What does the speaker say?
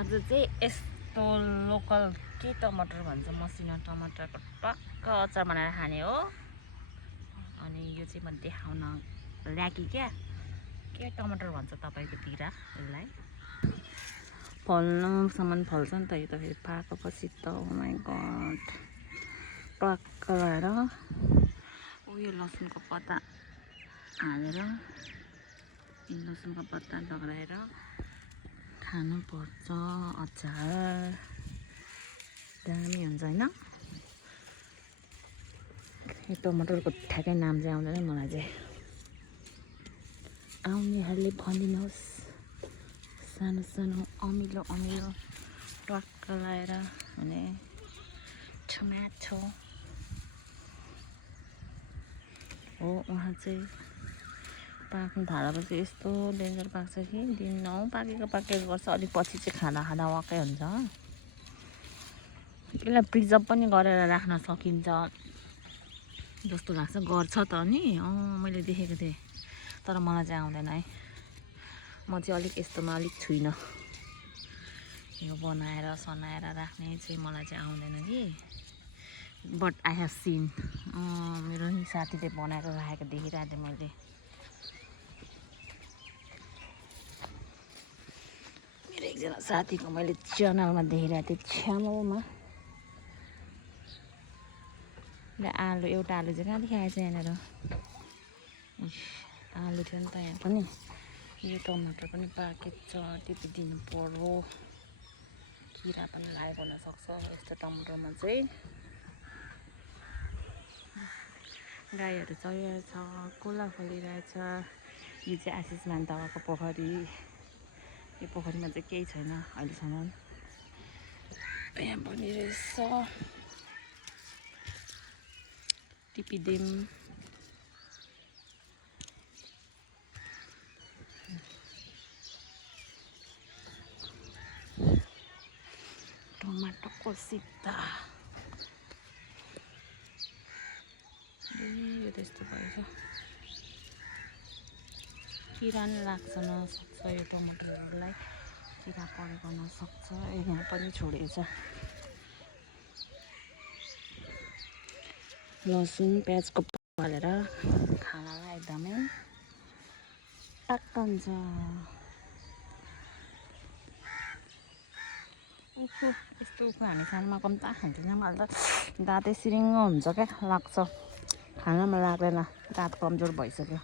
आज चाहिँ यस्तो लोकल के टमाटर भन्छ मसिनो टमाटरको टक्क अचार बनाएर खाने हो। अनि यो चाहिँ म देखाउन ल्याकी क्या के टमाटर भन्छ तपाईँकोतिर यसलाई। फल्नुसम्म फल्छ नि त यो त फेरि पाकेपछि त ओ माई गड टक्क लगाएर उयो लसुनको पत्ता हालेर लसुनको पत्ता डक्राएर खानुपर्छ अचार दामी हुन्छ हैन। यो टमाटरको ठ्याक्कै नाम चाहिँ आउँदैन मलाई चाहिँ। आउनेहरूले भनिदिनुहोस् सानो सानो अमिलो अमिलो टक्क लगाएर हुने टमाटो हो। उहाँ चाहिँ पाक्नु थालेपछि यस्तो डेन्जर पाक्छ कि दिनौ पाकेको गर्छ। अलिक पछि चाहिँ खाँदा खाँदा वाक्कै हुन्छ। यसलाई प्रिजर्भ पनि गरेर राख्न सकिन्छ जस्तो लाग्छ। गर्छ त नि मैले देखेको थिएँ तर मलाई चाहिँ आउँदैन है। म चाहिँ अलिक यस्तोमा अलिक छुइनँ। यो बनाएर सनाएर राख्ने चाहिँ मलाई चाहिँ आउँदैन कि। बट आई हेभ सिन मेरो साथीले बनाएर राखेको देखिरहेको थिएँ मैले। मेरो एकजना साथीको मैले च्यानलमा देखिरहेको थिएँ च्यानलमा। आलु एउटा आलु चाहिँ कहाँदेखि आएछ यहाँनिर। आलु थियो नि त यहाँ पनि। यो टमाटर पनि पाकेको छ टिपिदिनु पर्यो। किरा पनि लागेको हुनसक्छ यस्तो टमाटरमा चाहिँ। गाईहरू चलिरहेछ कोला फलिरहेछ। यो चाहिँ आशिष मान्तावाको पोखरी। यो पोखरीमा चाहिँ केही छैन अहिलेसम्म। यहाँ पनि रहेछ टिपिदिम। टमाटरको सिक्दा यो त्यस्तो भएछ। किरा नि लाग्छ नसक्छ यो टमाटरहरूलाई। किरा परेको नसक्छ। यहाँ पनि छोडेको छ। लसुन प्याजको हालेर खानालाई एकदमै टक्क हुन्छ। उखु यस्तो उखु हामी सानोमा कम्ता खान्थ्यौँ। अहिले त दाँतै सिरिङ्ग हुन्छ क्या लाग्छ। खानामा लाग्दैन दाँत कमजोर भइसक्यो।